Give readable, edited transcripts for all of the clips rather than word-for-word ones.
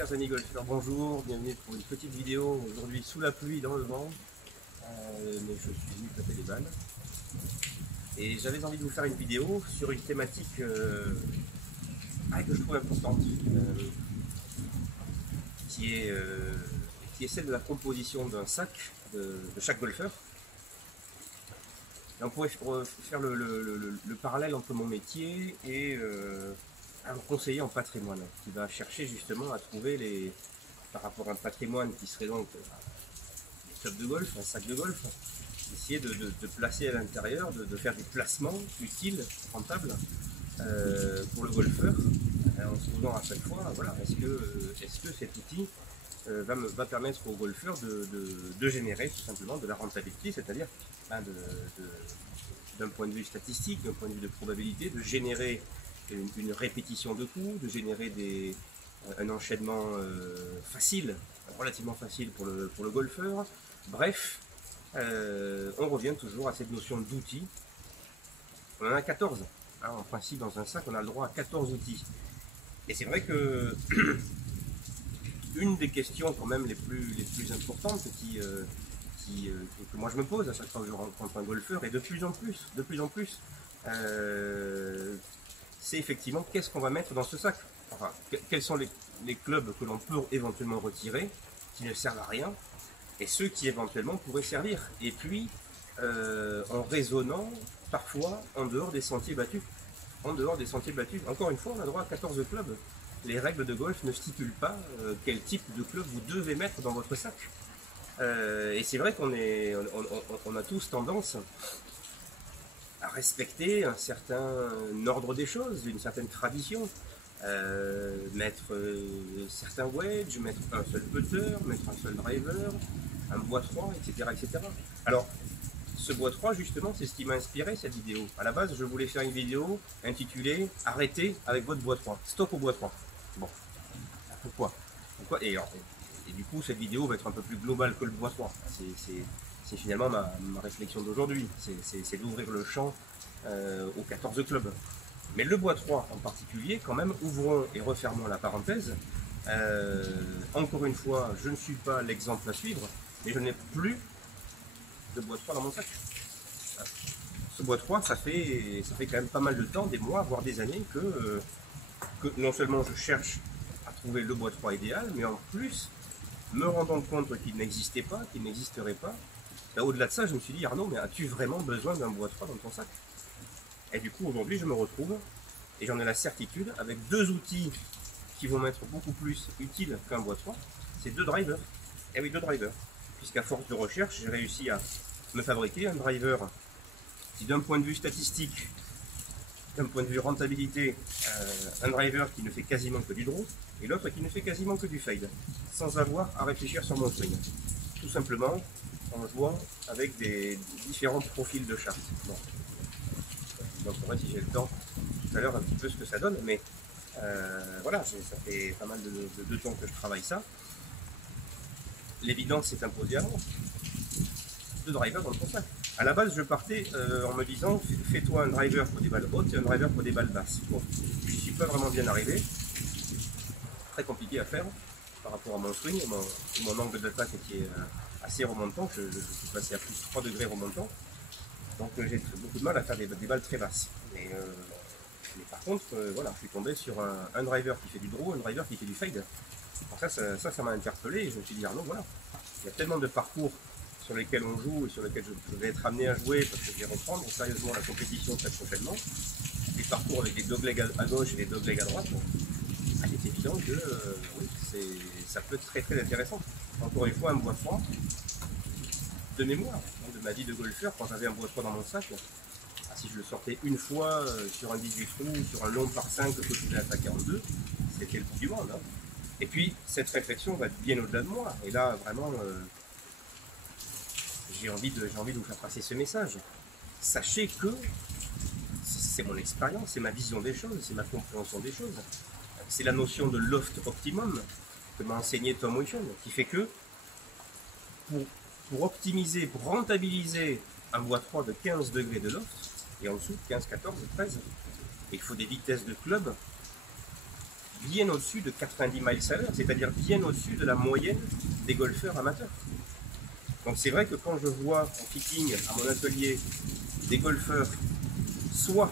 chers amis golfeurs, bonjour, bienvenue pour une petite vidéo aujourd'hui sous la pluie, dans le vent, mais je suis venu taper les balles. Et j'avais envie de vous faire une vidéo sur une thématique que je trouve importante, qui est celle de la composition d'un sac de chaque golfeur. Et on pourrait faire le parallèle entre mon métier et un conseiller en patrimoine qui va chercher justement à trouver par rapport à un patrimoine qui serait donc des clubs de golf, un sac de golf, essayer de placer à l'intérieur, de faire des placements utiles, rentables pour le golfeur, en se posant à chaque fois, voilà, est-ce que cet outil va permettre au golfeur de générer tout simplement de la rentabilité, c'est-à-dire d'un point de vue statistique, d'un point de vue de probabilité, de générer une répétition de coups, de générer un enchaînement facile, relativement facile pour le golfeur. Bref, on revient toujours à cette notion d'outils. On en a 14. Hein, en principe, dans un sac, on a le droit à 14 outils. Et c'est vrai que une des questions quand même les plus importantes que moi je me pose à chaque fois que je rencontre un golfeur, et de plus en plus, c'est effectivement qu'est-ce qu'on va mettre dans ce sac. Enfin, quels sont les clubs que l'on peut éventuellement retirer, qui ne servent à rien, et ceux qui éventuellement pourraient servir. Et puis, en raisonnant parfois en dehors des sentiers battus. Encore une fois, on a droit à 14 clubs. Les règles de golf ne stipulent pas quel type de club vous devez mettre dans votre sac. Et c'est vrai qu'on a tous tendance à respecter un certain ordre des choses, une certaine tradition. Mettre certains wedges, mettre un seul putter, mettre un seul driver, un bois 3, etc., etc. Alors, ce bois 3, justement, c'est ce qui m'a inspiré cette vidéo. À la base, je voulais faire une vidéo intitulée « Arrêtez avec votre bois 3 ». Stop au bois 3. Bon, pourquoi et du coup, cette vidéo va être un peu plus globale que le bois 3. C'est finalement ma réflexion d'aujourd'hui. C'est d'ouvrir le champ aux 14 clubs. Mais le bois 3 en particulier, quand même, ouvrons et refermons la parenthèse. Encore une fois, je ne suis pas l'exemple à suivre, mais je n'ai plus de bois 3 dans mon sac. Ce bois 3, ça fait quand même pas mal de temps, des mois, voire des années, que non seulement je cherche à trouver le bois 3 idéal, mais en plus, me rendant compte qu'il n'existait pas, qu'il n'existerait pas, au-delà de ça, je me suis dit, Arnaud, mais as-tu vraiment besoin d'un bois 3 dans ton sac? Et du coup, aujourd'hui, je me retrouve, et j'en ai la certitude, avec deux outils qui vont m'être beaucoup plus utiles qu'un bois 3, c'est deux drivers. Et oui, deux drivers. Puisqu'à force de recherche, j'ai réussi à me fabriquer un driver qui, d'un point de vue statistique, d'un point de vue rentabilité, un driver qui ne fait quasiment que du draw, et l'autre qui ne fait quasiment que du fade, sans avoir à réfléchir sur mon swing. Tout simplement en jouant avec des différents profils de charte. Bon. Donc on verra si j'ai le temps tout à l'heure un petit peu ce que ça donne, mais voilà, ça fait pas mal de temps que je travaille ça. L'évidence s'est imposée à moi. Deux drivers dans le sac. À la base, je partais en me disant, fais-toi un driver pour des balles hautes et un driver pour des balles basses. Bon, je n'y suis pas vraiment bien arrivé. Très compliqué à faire par rapport à mon swing, mon angle d'attaque qui est assez remontant. Je suis passé à plus de 3 degrés remontant. Donc j'ai beaucoup de mal à faire des balles très basses. Mais par contre, voilà, je suis tombé sur un driver qui fait du draw, un driver qui fait du fade. Alors ça m'a interpellé et je me suis dit, Arnaud, voilà, il y a tellement de parcours sur lesquels on joue et sur lesquels je vais être amené à jouer parce que je vais reprendre sérieusement la compétition très prochainement. Des parcours avec des doglegs à gauche et des doglegs à droite. Il est évident que oui, ça peut être très très intéressant. Encore une fois, un bois 3 de mémoire, de ma vie de golfeur, quand j'avais un bois 3 dans mon sac, si je le sortais une fois sur un 18 trous, sur un long par 5 que je pouvais attaquer en 2, c'était le bout du monde. Hein. Et puis, cette réflexion va bien au-delà de moi. Et là, vraiment, j'ai envie de vous faire passer ce message. Sachez que c'est mon expérience, c'est ma vision des choses, c'est ma compréhension des choses. C'est la notion de loft optimum que m'a enseigné Tom Wichon, qui fait que pour optimiser, pour rentabiliser un bois 3 de 15 degrés de loft, et en dessous 15, 14, 13, il faut des vitesses de club bien au-dessus de 90 miles à l'heure, c'est-à-dire bien au-dessus de la moyenne des golfeurs amateurs. Donc c'est vrai que quand je vois en fitting à mon atelier des golfeurs soit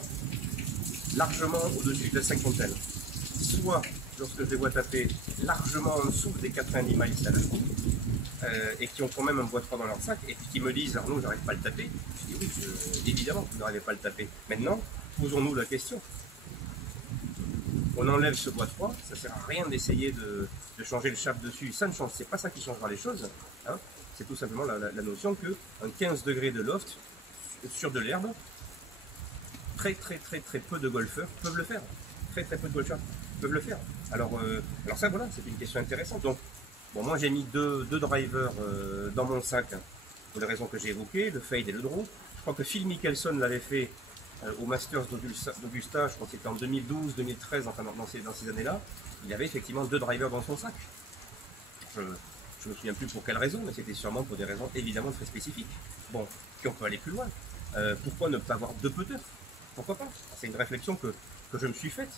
largement au-dessus de la cinquantaine, soit lorsque je les vois taper largement en dessous des 90 miles à l'heure, et qui ont quand même un bois 3 dans leur sac, et puis qui me disent Arnaud, j'arrive pas à le taper. Je dis oui, évidemment que vous n'arrivez pas à le taper. Maintenant, posons-nous la question. On enlève ce bois 3, ça sert à rien d'essayer de changer le shaft dessus, ça ne change, c'est pas ça qui changera les choses, hein. C'est tout simplement la notion que un 15 degrés de loft sur de l'herbe, très peu de golfeurs peuvent le faire. Très peu de golfeurs peuvent le faire. Alors ça voilà, c'est une question intéressante. Donc bon, moi j'ai mis deux drivers dans mon sac pour les raisons que j'ai évoquées, le fade et le draw. Je crois que Phil Mickelson l'avait fait au Masters d'Augusta, je crois que c'était en 2012, 2013, enfin dans ces années-là. Il avait effectivement 2 drivers dans son sac. Je ne me souviens plus pour quelle raison, mais c'était sûrement pour des raisons évidemment très spécifiques. Bon, puis on peut aller plus loin. Pourquoi ne pas avoir 2 putters? Pourquoi pas? C'est une réflexion que je me suis faite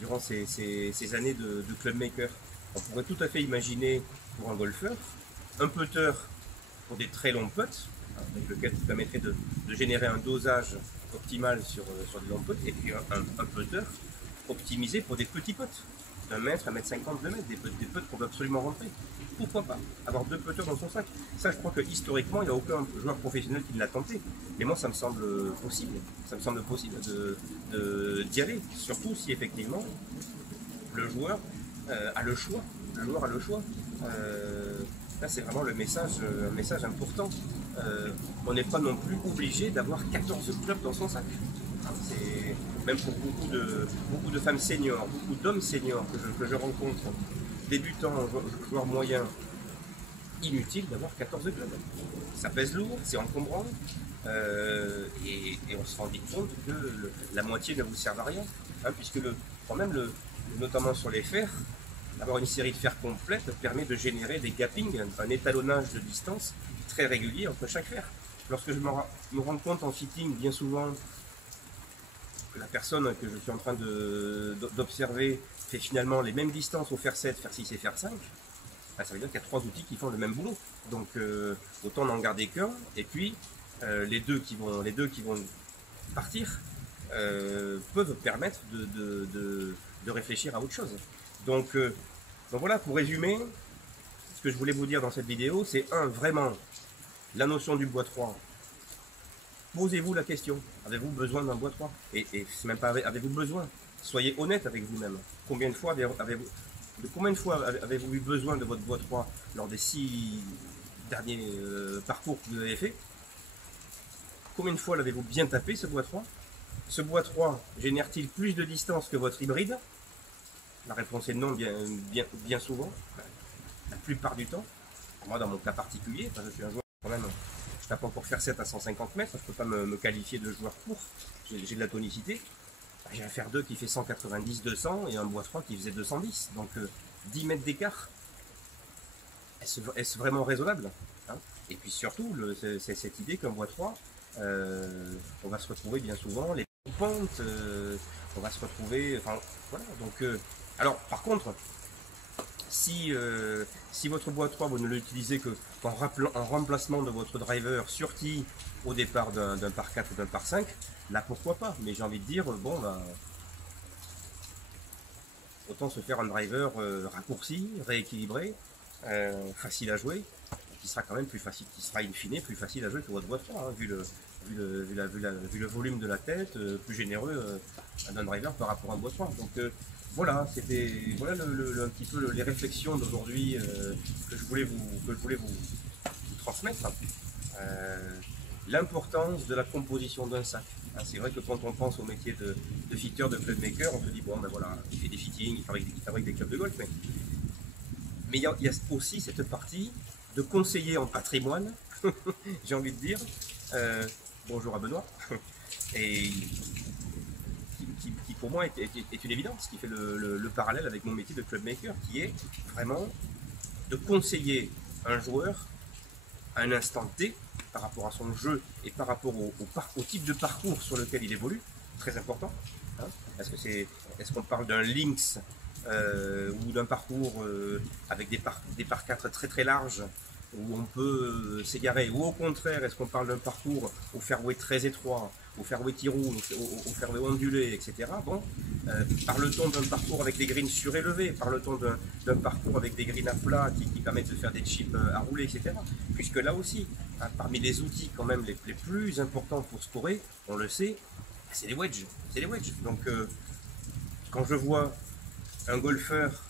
durant ces années de clubmaker. On pourrait tout à fait imaginer pour un golfeur un putter pour des très longs putts, avec lequel vous permettrait de générer un dosage optimal sur des longs putts, et puis un putter optimisé pour des petits putts, d'1 mètre, 1m50, 2 mètres, des putts qu'on veut absolument rentrer. Pourquoi pas avoir 2 putters dans son sac? Ça, je crois que historiquement, il n'y a aucun joueur professionnel qui l'a tenté. Mais moi, ça me semble possible. Ça me semble possible d'y aller. Surtout si effectivement le joueur a le choix. Le joueur a le choix. Là, c'est vraiment un message important. On n'est pas non plus obligé d'avoir 14 clubs dans son sac. Même pour beaucoup de femmes seniors, beaucoup d'hommes seniors que je rencontre, débutants, joueurs moyens, inutile d'avoir 14 clubs. Ça pèse lourd, c'est encombrant, et on se rend vite compte que la moitié ne vous sert à rien, hein, puisque notamment sur les fers, avoir une série de fers complète permet de générer des gappings, un étalonnage de distance très régulier entre chaque fer. Lorsque je me rends compte en fitting, bien souvent, que la personne que je suis en train d'observer fait finalement les mêmes distances au fer 7, fer 6 et fer 5, ça veut dire qu'il y a 3 outils qui font le même boulot. Donc autant n'en garder qu'un, et puis les deux qui vont partir peuvent permettre de réfléchir à autre chose. Donc voilà, pour résumer, ce que je voulais vous dire dans cette vidéo, c'est vraiment la notion du bois 3. Posez-vous la question, avez-vous besoin d'un bois 3? Et c'est même pas avez-vous besoin, soyez honnête avec vous-même. Combien de fois avez-vous eu besoin de votre bois 3 lors des 6 derniers parcours que vous avez fait? Combien de fois l'avez-vous bien tapé, ce bois 3? Ce bois 3 génère-t-il plus de distance que votre hybride? La réponse est non, bien souvent, la plupart du temps. Moi, dans mon cas particulier, je suis un joueur quand même, je tape encore faire 7 à 150 mètres, je ne peux pas me qualifier de joueur court, j'ai de la tonicité. J'ai un fer 2 qui fait 190-200 et un bois 3 qui faisait 210, donc 10 mètres d'écart. Est-ce vraiment raisonnable, hein? Et puis surtout, c'est cette idée qu'un bois 3, on va se retrouver bien souvent, les pentes, on va se retrouver, enfin voilà, donc alors par contre, si votre bois 3 vous ne l'utilisez qu'en remplacement de votre driver surti au départ d'un par 4 ou d'un par 5, là pourquoi pas, mais j'ai envie de dire, bon bah, autant se faire un driver raccourci, rééquilibré, facile à jouer, qui sera quand même plus facile, qui sera in fine plus facile à jouer que votre bois 3, hein, vu le volume de la tête, plus généreux d'un driver par rapport à un bois 3. Donc voilà, c'était un petit peu les réflexions d'aujourd'hui que je voulais vous transmettre. L'importance de la composition d'un sac. C'est vrai que quand on pense au métier de fitter, de clubmaker, on se dit bon ben voilà, il fait des fittings, il fabrique des clubs de golf, mais il y a aussi cette partie de conseiller en patrimoine, j'ai envie de dire. Bonjour à Benoît, et qui pour moi est une évidence, qui fait le parallèle avec mon métier de clubmaker, qui est vraiment de conseiller un joueur à un instant T par rapport à son jeu et par rapport au type de parcours sur lequel il évolue, très important, hein. Est-ce qu'on parle d'un links ou d'un parcours avec des par 4 très très larges où on peut s'égarer, ou au contraire, est-ce qu'on parle d'un parcours au fairway très étroit, au fairway tirou, au fairway ondulé, etc. Bon, parle-t-on d'un parcours avec des greens surélevés, parle-t-on d'un parcours avec des greens à plat qui permettent de faire des chips à rouler, etc. Puisque là aussi, hein, parmi les outils quand même les plus importants pour scorer, on le sait, c'est les wedges. C'est les wedges. Donc quand je vois un golfeur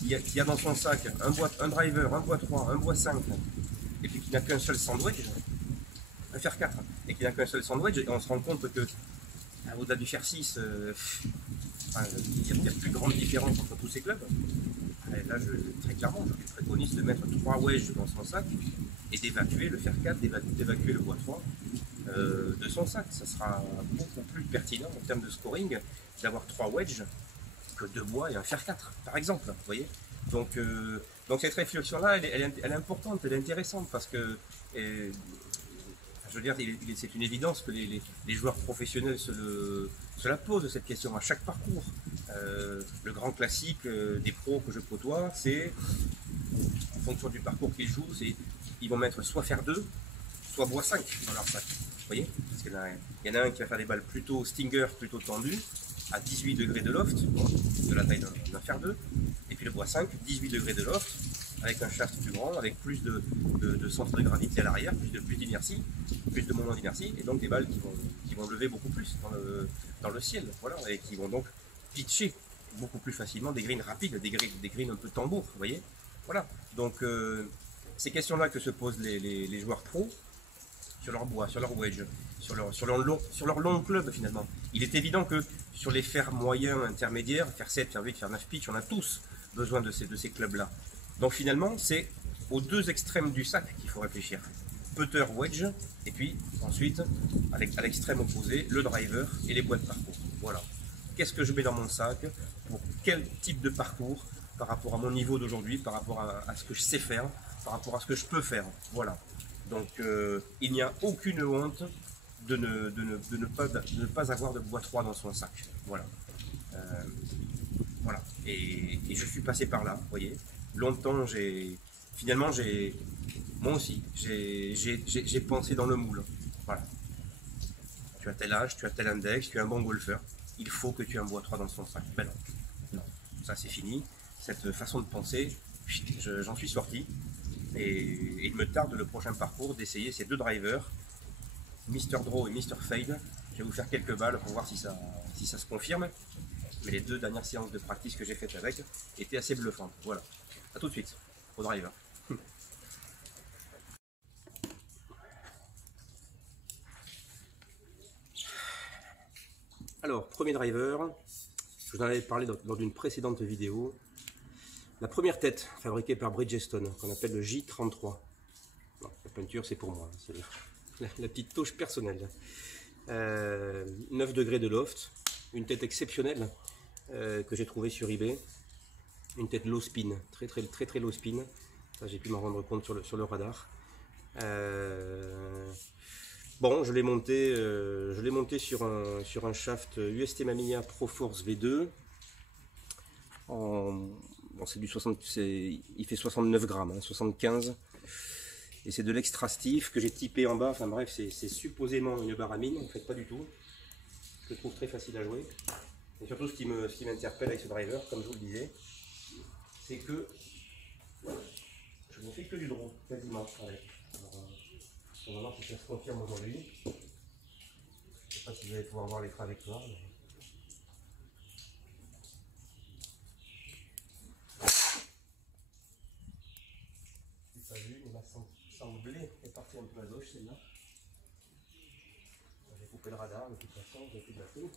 qui a dans son sac un driver, un bois 3, un bois 5, et puis qui n'a qu'un seul sandwich, un fer 4, et qui n'a qu'un seul sandwich, et on se rend compte que au-delà du fer 6, il y a plus de grande différence entre tous ces clubs. Et là, très clairement, je lui préconise de mettre 3 wedges dans son sac et d'évacuer le fer 4, d'évacuer le bois 3 de son sac. Ça sera beaucoup plus pertinent en termes de scoring d'avoir 3 wedges que 2 bois et un fer 4, par exemple. Vous voyez, donc cette réflexion-là, elle est importante, elle est intéressante parce que, je veux dire, c'est une évidence que les joueurs professionnels se la posent, cette question à chaque parcours. Le grand classique des pros que je côtoie, c'est, en fonction du parcours qu'ils jouent, ils vont mettre soit fer 2, soit bois 5 dans leur sac. Vous voyez, parce qu'il y en a un qui va faire des balles plutôt stinger, plutôt tendues, à 18 degrés de loft, de la taille d'un fer 2, et puis le bois 5, 18 degrés de loft, avec un shaft plus grand, avec plus de centre de gravité à l'arrière, plus d'inertie, plus de moment d'inertie, et donc des balles qui vont lever beaucoup plus dans le ciel, voilà, et qui vont donc pitcher beaucoup plus facilement des greens rapides, des greens un peu tambour, vous voyez. Voilà, donc ces questions-là que se posent les joueurs pros, sur leur bois, sur leur wedge, sur leur long club finalement. Il est évident que sur les fers moyens, intermédiaires, fer 7, fer 8, fer 9 pitch, on a tous besoin de ces clubs-là. Donc finalement, c'est aux deux extrêmes du sac qu'il faut réfléchir. Putter, wedge, et puis ensuite, à l'extrême opposé, le driver et les bois de parcours. Voilà. Qu'est-ce que je mets dans mon sac pour quel type de parcours par rapport à mon niveau d'aujourd'hui, par rapport à ce que je sais faire, par rapport à ce que je peux faire. Voilà. Donc il n'y a aucune honte de ne pas avoir de bois 3 dans son sac. Voilà. Voilà. Et je suis passé par là, vous voyez. Longtemps, moi aussi, j'ai pensé dans le moule. Voilà. Tu as tel âge, tu as tel index, tu es un bon golfeur. Il faut que tu aies un bois 3 dans ton sac. Ben non. Non. Ça c'est fini. Cette façon de penser, j'en suis sorti. Et il me tarde le prochain parcours d'essayer ces deux drivers, Mr. Draw et Mr. Fade. Je vais vous faire quelques balles pour voir si ça se confirme. Mais les deux dernières séances de practice que j'ai faites avec étaient assez bluffantes. Voilà. A tout de suite au driver. Alors, premier driver, je vous en avais parlé lors d'une précédente vidéo. La première tête, fabriquée par Bridgestone, qu'on appelle le J33. Non, la peinture, c'est pour moi, c'est la petite touche personnelle. 9 degrés de loft, une tête exceptionnelle que j'ai trouvée sur eBay. Une tête low spin, très low spin. Ça, j'ai pu m'en rendre compte sur le radar. Bon, je l'ai monté sur un shaft UST Mamiya Pro Force V2. Bon, c'est du 60, il fait 69 grammes, hein, 75. Et c'est de l'extra stiff que j'ai typé en bas. Enfin bref, c'est supposément une barre à mine, en fait pas du tout. Je le trouve très facile à jouer. Et surtout, ce qui m'interpelle avec ce driver, comme je vous le disais, c'est que je ne fais que du draw, quasiment. Ouais. Alors, on va voir si ça se confirme aujourd'hui. Je ne sais pas si vous allez pouvoir voir les trajectoires. Mais... pas vu, il m'a semblé est parti un peu à gauche celle-là. J'ai coupé le radar, de toute façon, j'ai plus de batterie.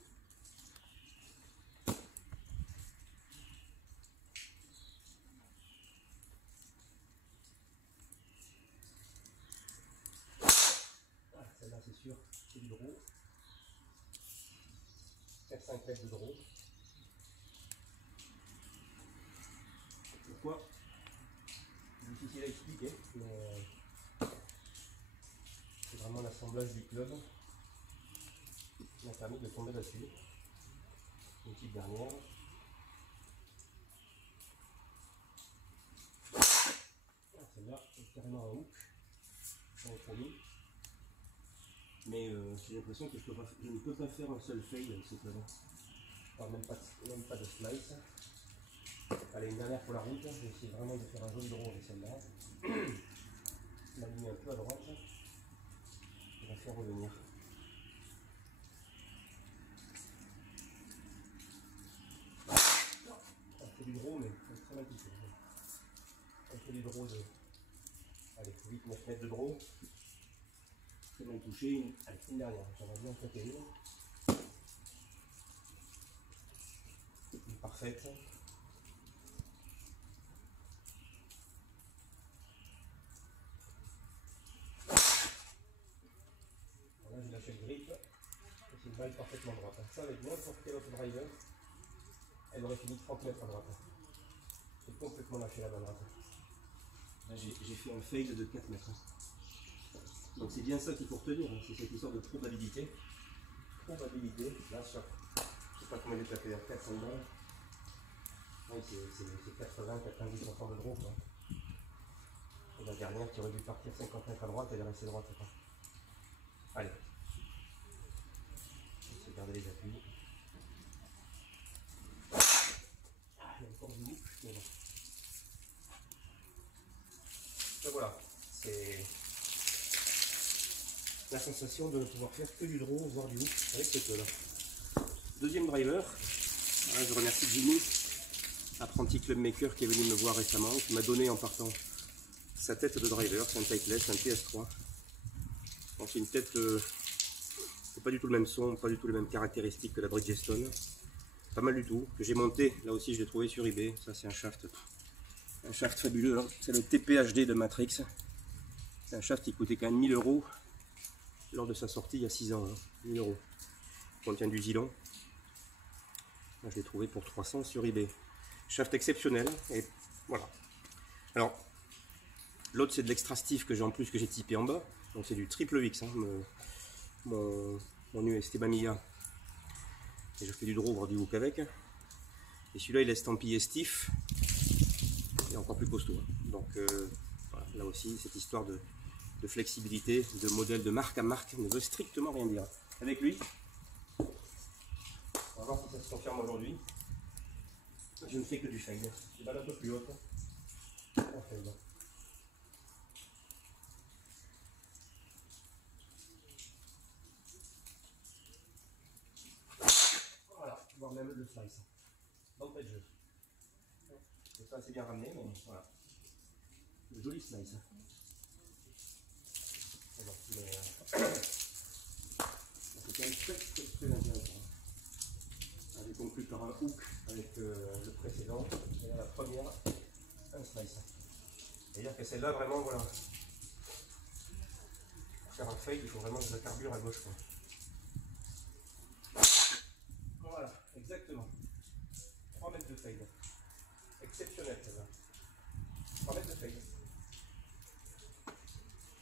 Ah, celle-là c'est sûr, c'est du draw. 4-5 mètres de draw. Pourquoi? C'est difficile à expliquer, mais c'est vraiment l'assemblage du club qui m'a permis de tomber là-dessus. Une petite dernière. Celle-là est carrément un hook. Dans le premier. Mais j'ai l'impression que je ne peux pas faire un seul fail avec cette là. Même pas de slice. Allez, une dernière pour la route. Je vais essayer vraiment de faire un joli draw avec celle-là. M'aligner un peu à droite. Et la faire revenir. On fait du draw, mais très mal touché. On fait du draw de 8-9 mètres de draw. Très mal touché. Allez, une dernière. J'aimerais bien en traiter une. Parfaite. Là, j'ai lâché le grip. C'est une balle parfaitement droite. Ça, avec n'importe quel autre driver, elle aurait fini 30 mètres à droite. J'ai complètement lâché la balle droite. Là, j'ai fait un fail de 4 mètres. Donc, c'est bien ça qu'il faut retenir. Hein. C'est cette histoire de probabilité. Probabilité. Là, je ne sais pas combien j'ai tapé, 400 balles. Oui, c'est 80-90% de draw. Quoi. Et la dernière qui aurait dû partir 50 mètres à droite, elle est restée droite. Quoi. Allez. Je vais garder les appuis. Il y a encore du loop, mais bon. Donc voilà, c'est la sensation de ne pouvoir faire que du draw, voire du hook avec ce peu là. Deuxième driver. Voilà, je remercie Jimmy, apprenti clubmaker qui est venu me voir récemment, qui m'a donné en partant sa tête de driver. C'est un Titleist, un PS3. Donc c'est une tête, c'est pas du tout le même son, pas du tout les mêmes caractéristiques que la Bridgestone. Pas mal du tout, que j'ai monté, là aussi je l'ai trouvé sur eBay. Ça c'est un shaft fabuleux, hein. C'est le TPHD de Matrix. C'est un shaft qui coûtait quand même 1000 € lors de sa sortie il y a 6 ans, hein. 1000 €. Il contient du Zilon. Là, je l'ai trouvé pour 300 sur eBay. Shaft exceptionnel, et voilà. Alors, l'autre c'est de l'extra stiff que j'ai en plus, que j'ai typé en bas. Donc c'est du triple X, hein, mon UST Bamiya. Et je fais du draw, voire du hook avec. Et celui-là il est estampillé stiff. Et encore plus costaud. Hein. Donc voilà, là aussi, cette histoire de flexibilité, de modèle de marque à marque ne veut strictement rien dire. Avec lui, on va voir si ça se confirme aujourd'hui. Je ne fais que du fail. Je balles un peu plus haute. On fail. Voilà, voire même le slice. D'entrée de jeu. C'est pas assez bien ramené, mais voilà. Le joli slice. Alors, c'est quand même très intéressant. J'ai conclu par un hook avec le précédent, et là, la première, un slice. C'est-à-dire que celle-là, vraiment, voilà. Pour faire un fade, il faut vraiment que je carbure à gauche. Quoi. Voilà, exactement. 3 mètres de fade. Exceptionnel, celle-là. 3 mètres de fade.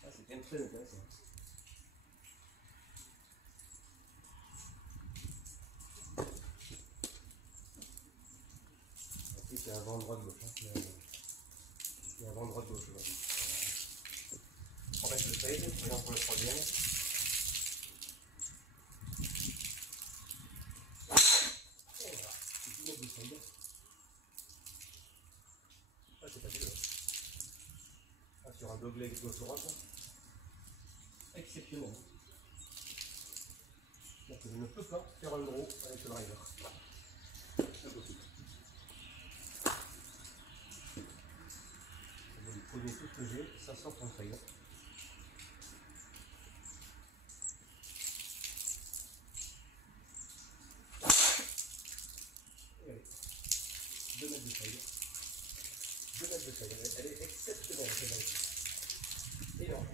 Ah, c'est quand même très intéressant. Ensuite, il y a un vent droit-gauche. Hein. Il y a un vent droit-gauche aujourd'hui. 3 mètres de fade, voyons pour le troisième. Et voilà, 10 mètres de fade. Ah, c'est pas dégueu. Ah, sur un dogleg gauche-droite. Exceptionnel. Donc je ne peux pas faire un draw avec le driver. Impossible. Je vais lui poser tout ce que j'ai, ça sort en fail. Et allez, 2 mètres de fail. 2 mètres de fail. Elle est exceptionnelle, celle-là. Énorme.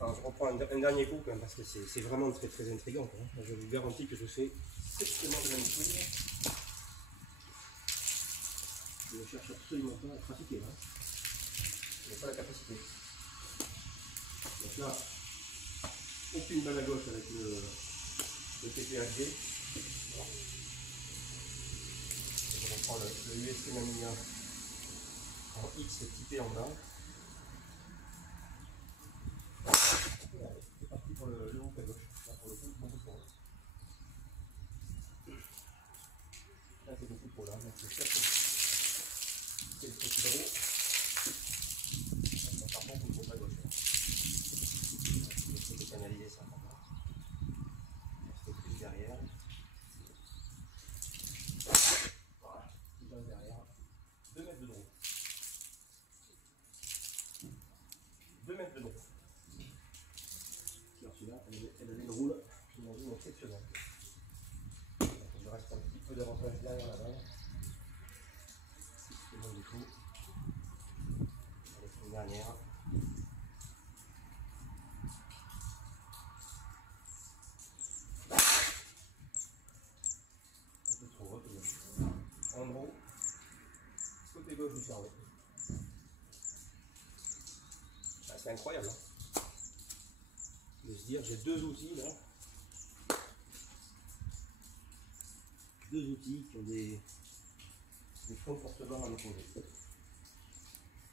Alors, je reprends un dernier coup quand même, parce que c'est vraiment très très intriguant. Hein. Je vous garantis que je fais strictement le même swing. Je ne cherche absolument pas à trafiquer là. Je n'ai pas la capacité. Donc là, aucune balle à gauche avec le TPHD. Je reprends le USB Mania en X typé en bas. C'est parti pour le hook à gauche. Là, pour le coup, beaucoup de poids. Là, c'est beaucoup de poids. Là, donc c'est le petit gros. Par contre, on ne à gauche. Je vais essayer de canaliser ça. Reste plus derrière. Voilà, plus derrière. 2 mètres de drôle. 2 mètres de drôle. Alors celui-là, elle avait une roule, j'imagine, exceptionnelle. Il reste un petit peu d'avantage derrière la balle. C'est mon défaut. Avec une dernière. Un peu trop haute. En gros, côté gauche du cerveau. Ah, c'est incroyable. Hein, de se dire, j'ai deux outils là. Deux outils qui ont des comportements à l'opposé.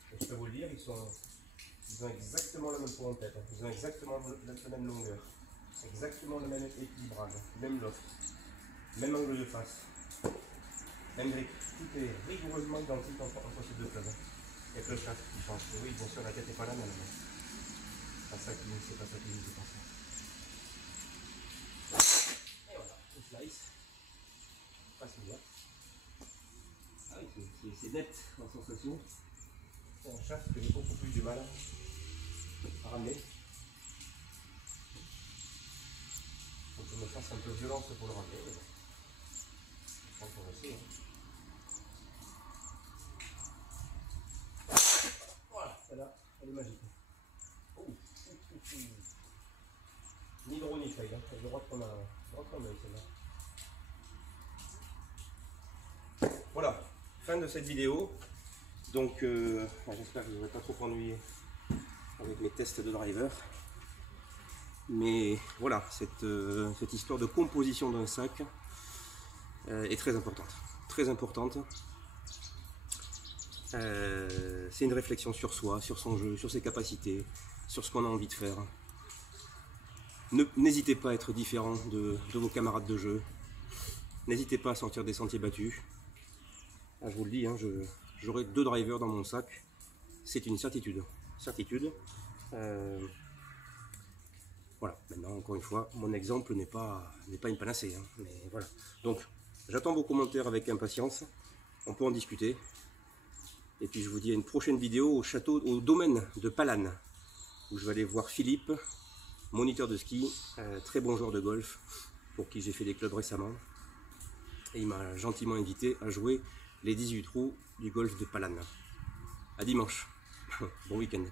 Je peux vous le dire, ils ont exactement la même peau en tête, ils ont exactement la même longueur, exactement le même équilibrage, même loft, même angle de face, même grip. Tout est rigoureusement identique entre ces deux clubs. Il n'y a que le chat qui change. Et oui, bien sûr, la tête n'est pas la même. C'est pas ça qui c'est pas ça qui nous est pensé. Et voilà, le slice. Facile bien. Ah oui, c'est net en sensation. C'est un shaft que j'ai beaucoup plus du mal à ramener. Faut que je me fasse un peu violence pour le ramener. Je pense qu'on va essayer. Voilà, celle-là, elle est magique. Oh, ni drôle ni faille, elle est droite comme un œil celle-là. Voilà, fin de cette vidéo. Donc j'espère que je ne vais pas trop m'ennuyer avec mes tests de driver. Mais voilà, cette histoire de composition d'un sac est très importante. Très importante. C'est une réflexion sur soi, sur son jeu, sur ses capacités, sur ce qu'on a envie de faire. N'hésitez pas à être différent de vos camarades de jeu. N'hésitez pas à sortir des sentiers battus. Ah, je vous le dis, hein, j'aurai 2 drivers dans mon sac. C'est une certitude. Voilà, maintenant, encore une fois, mon exemple n'est pas une panacée. Hein, mais voilà. Donc, j'attends vos commentaires avec impatience. On peut en discuter. Et puis, je vous dis à une prochaine vidéo au domaine de Palanne, où je vais aller voir Philippe, moniteur de ski, très bon joueur de golf, pour qui j'ai fait des clubs récemment. Et il m'a gentiment invité à jouer les 18 trous du golf de Palanne. À dimanche. Bon week-end.